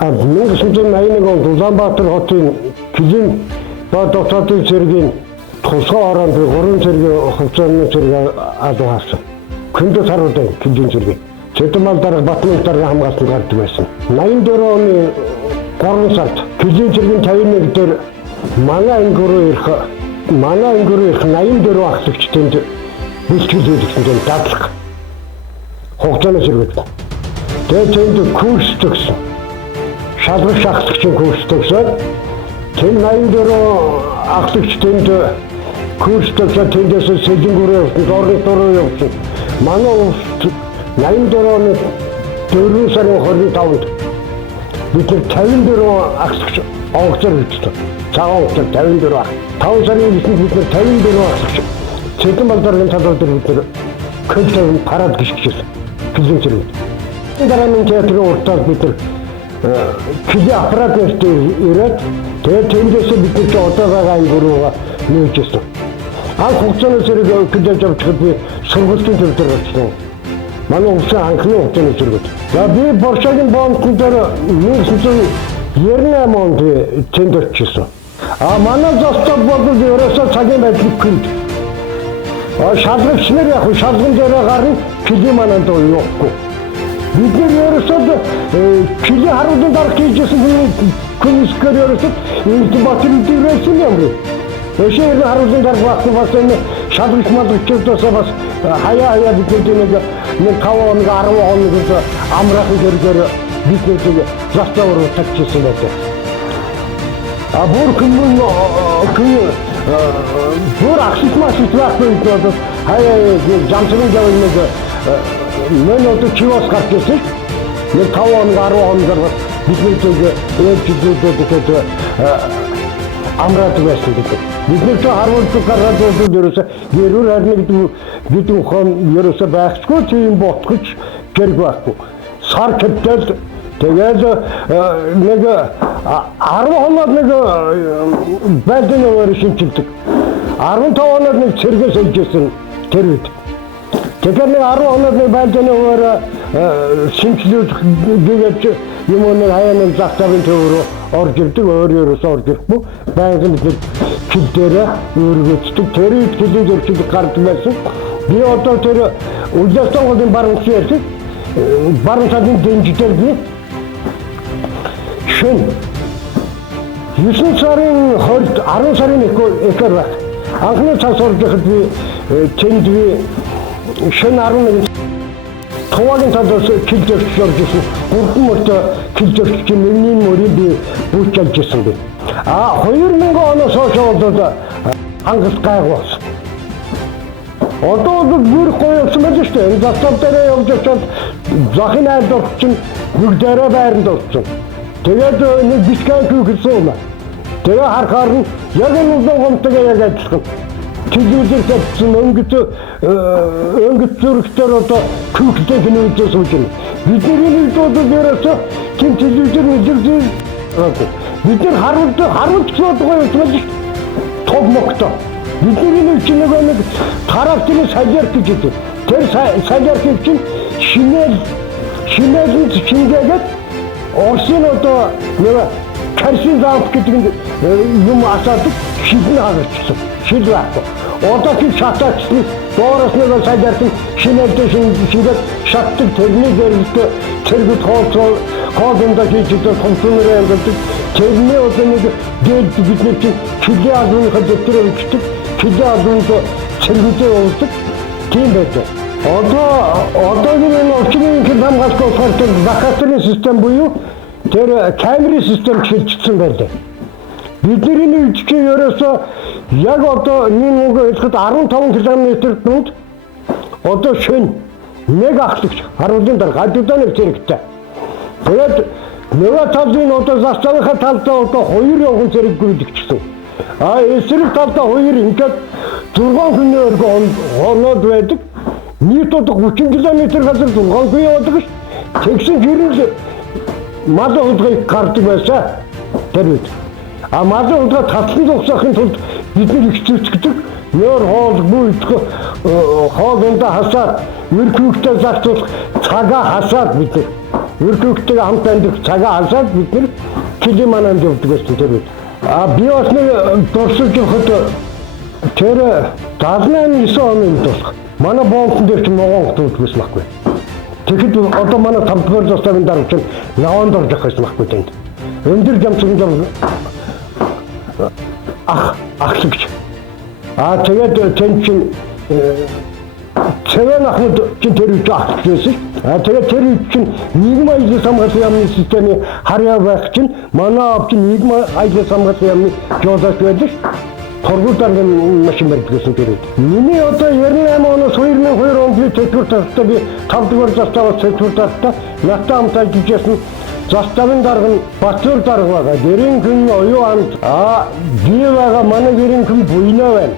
1981 онд Улаанбаатар хотын Килэн ба дотоодын цэргийн тусгай ороонд 3 цэргийн хувьцааны цэрэг алгасан. Күндэ саруудын Килэн цэрэг. Цэдмал дарга Батнын дарга хамгаалсан гардаг байсан. 84 оны 3 сард Килэн цэргийн 51 дээр манай ангируу ирэх 84 ахлагчтанд бэлтгэлүүлсэн юм дадлах. Хугацааны зэрэг. Тэгээд тэнд курс төгсөн. Шалгах шахлагчийн курс төгсөөд тэнд 84 ахлагчтанд курс төгсөөд тэндээс Сэлэнгүүрээ явсан, Орны дуруу явсан. Манай улс 84 оны 4 сарын 25-нд бид 54 ахлагч онгоцоор хийсэн. Цагаан уцаар 54 ах. 5 сарын 9-нд бид 54 ахлагч Цэдмал даргын талбар дээр бид көлтөөр парад гიშгсэн. Килэн цэрэг. Дараагийн театрын уртаар бид Килэн аппаратнаас ирээд тэгээд тэндээс бид одоо байгаа ангирууга нөөжсэн. Анх хугацааны зэрэг Килэн явчихад би сургуулийн төв дээр очсон. Манай улсын анхны хугацааны зэрэг. За би Боршагийн бомбын дээр 1998 онд тэнд очсон. Манай зостод бол ерөөсөө цагийн байдлыг гүнд. Шалгагч нар яг шалган дээр гарна Килэн манад явахгүй. Бид ерөөсөө Килэн харуулсан дарга хийжсэн комиссар ерөөсөө энэ батрын дээрсэн юм. Өшөөр харуулсан дарга бас энэ шалгагч малчдаас бас хаяа бид нэг 5 хоног 10 хоног амрахын зэргээр бид нэг заставар татчихсан байдаг. Бүр ахситмас байхгүй бол хаяа жамсрын жавын нэг нөөд чивос гарчихсан. Нэг 5 хоног 10 хоног бид нэг амраад байсан гэдэг. Бид нэг харуулсан гараад ерөөсөө гэрүүр харныг бид хон ерөөсөө байхгүй тийм ботгож гэрг байхгүй. Сар кэтэл тэгээд нэг 10 хоног нэг байдгийн өөр шинжилдэг. 15 хоног нэг цэргээс олжсэн тэр үед. Тэгэхээр нэг 10 хоног нэг байдгийн өөр шинжилүүд гээд юм нэг хаяа нэг захтагийн төв рүү орж ирдэг, өөрөөс орж ирэхгүй. Байнгын бид Кил дээр өөргөцдөг. Тэр үед Килэн зөрчил гардаг байсан. Би одоо тэр Улаанбаатар хотын баруун ширхэг баруун садын дэнжитэр би шин 9 сарын 20 10 сарын экер баг. Анхны цас орж ирэхэд би тэнд би шин 11 Товагийн талаас Килэн орж ирсэн. Гурван мөртөө Килэн миний мөрийг би бүчэлж ирсэн би. 2000 оноос хойш одоо ангас гайгүй болсон. Одоо бүр гоёсон байж шүү дээ. Энэ застав дээр явж очоод захын айлд орчин бүгдээрээ байранд орсон. Тэгээд нэг бишкай хийсэн юм. Тэгээ харахаар нь яг энэ гомтойгоо яг адилхан. Телевизээр тавьсан өнгөт зүрхтэр одоо күхтэй киноос сууж байна. Бидний видеод ерөөсөө тийм телевизээр үзүүлсэн. Бид нар харуулж байгаа юм шиг тог мокто. Бидний нэг тарактын сажарт гэдэг. Тэр сажарт чинь шинэлэн чингээгээд Орсын одоо нэг каршин замп гэдэг юм асаадаг шилэн хагарчихсан. Шил байхгүй. Одоо тийм шатаачны доороос нэг сажарт шинэлдэн шингээд шатдаг тэрний дээрээ цэргүүд хоолундаа хийж байгаа компьютерээр амьдардаг. Тэрний одоо нэг дээд бидний Килэн албаны дэвтэр өгчдөг. Килэн албанд цэргүүдээ уулздаг. Тийм байдаг. Одоогийн энэ орчмын хамгаалалт болохоор тэр захатрын систем буюу тэр камерын систем шилжчихсэн байлаа. Бидний үед чи ерөөсөө яг одоо нэг хэлэхэд 15 км дунд одоо шин нэг ахлагч харуулын дарга гадуудан нэг зэрэгтэй. Тэгээд нөгөө талын одоо заставынхаа талдаа одоо 2 явган зэрэг гүйдэгчсэн. Эсрэг талдаа 2 ингээд 6 хүний өргөн хоноод байдаг. Нийт одоо 30 км газар 6 хүн явдаг ш. Тэгсэн хэрэг мал удгыг гардаг байсан. Тэр үед. Мал удгаа татлан зогсоохын тулд бид нэг хэцүүцдэг. Нөр хоол бүйдэх хоолндоо хасаад, мөркүүгтэй зарцуулах цагаа хасаад бид өркөктөг хамт амьд цагаа алсаад бид нар Килимананд явдаг байсан тэр үед. Би бас нэг дурсаж явахад тэр 78-9 оны үед болох. Манай бомбын дээр ч Монгол төвдгөөс байхгүй. Тэгэхэд одоо манай 5-р заставын дарга чинь наванд орж явах гэсэн байхгүй тэнд. Өндөр жамцганд ахлагч. Тэгээд тэнд чинь цэвэн ахмад чинь тэр үеч ахлагч байсан. Тэгээд тэр үеч чинь нийгмийн аялал хамгааллын яамны системийн харьяа байх чинь манай ав чинь нийгмийн аялал хамгааллын яамны жолооч байдаг. Торгууд даргын машин барьдагсан тэр үед. Миний одоо 98 оноос 2002 онд би тэтгэвэр тартаа би 5-р заставаас тэтгэвэр тартаа надтай хамт ажиллажсэн заставын дарга нь Батбаяр дарга байгаа. Гэрэнхэн оюун хамт би байгаа манай гэрэнхэн буйнаа байна.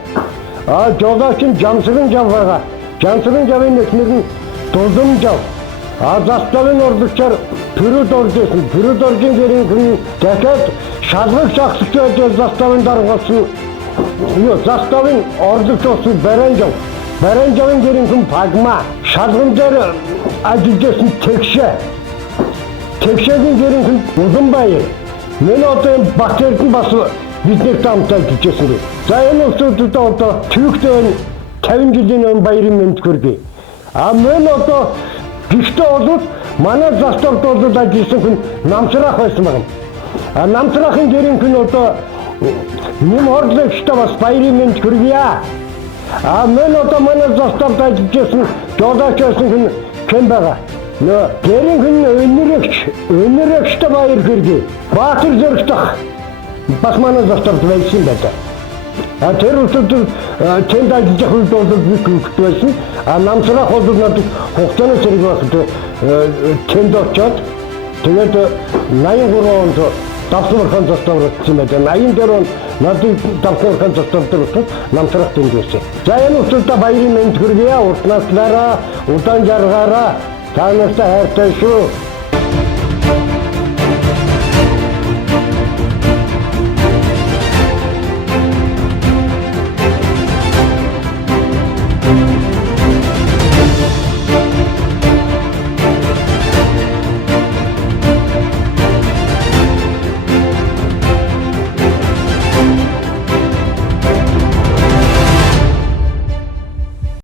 Жолооч нь Жамсган жав байгаа. Жамсган жавын эхнэр нь Дулам жав. Заставын ордогчаар Пүрүд орж ирсэн. Пүрүд оржин гэрэнхэн дахиад шалгагч ахлагч байж заставын дарга болсон. Заставын ордогч болсон Баранжав. Баранжавын гэрэнхэн Пагма. Шалган дээр ажиллажсэн Тэгшээгийн гэрэнхэн Уланбаяр. Мен одоо Батбаярт нь бас бидний хамт ажиллажсэн би. За энэ улсуудад одоо төвөгтэй 50 жилийн өмнө баярын мэнд хүргэе. Мен одоо гихтээ бол манай заставд бол ажилласан хүн Намсрах байсан байна. Намсрахын гэрэнхэн одоо нэм ордогчтой бас баярын мэнд хүргье. Мен одоо манай заставд ажиллажсэн жолооч байсан хүн хэн байгаа? Гэрэнхэн өнөрөгчтэй баяр хүргэе. Баатар зөрөгтөх бас манай заставд байсан байдаг. Тэр үсэд тэнд ажиллах үед бол би хөвгт байсан. Намсрах бол надад хугацааны зэрэг байхад тэнд очиод тэгээд 83 онд Давсмархан заставд очсон байдаг. 84 онд надад Давсмархан заставд очсон Намсрах тэнд байсан. За энэ үсэд баярын мэнд хүргэе. Урт наслаараа, удаан жаргаараа та нартай хайртай шүү.